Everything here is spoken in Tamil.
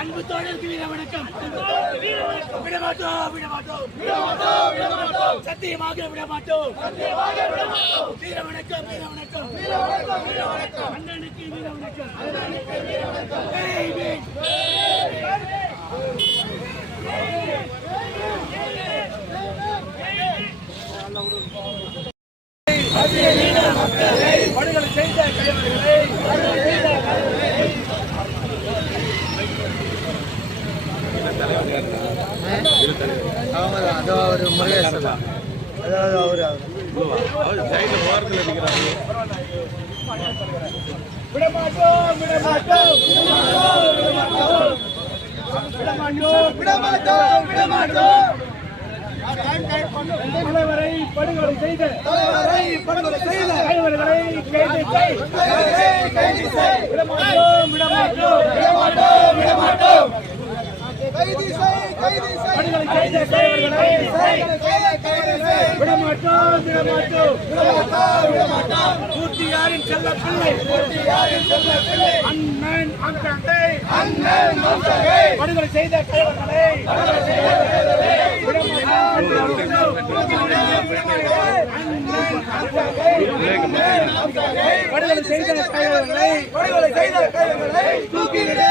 அன்பு தோழருக்கு வீர வணக்கம். விடமாட்டோம். சத்தியமாக விடமாட்டோம். வீர வணக்கம். அண்ணனுக்கு வீர வணக்கம். படுகொலை செய்த கைவர்களை ஒரு முறையா சொல்லலாம். அதாவது அவர் தலைவரை படுகொலை செய்த கைவர்களை கைது செய். விடமாட்டோம். படுகொலை செய்த கைவர்களை விடமாட்டோம். கூட்டியாரின் செல்ல பிள்ளை அண்ணன் படுகொலை செய்த கைவர்களை படுகொலை செய்த கைவர்களை தூக்கிலிடு.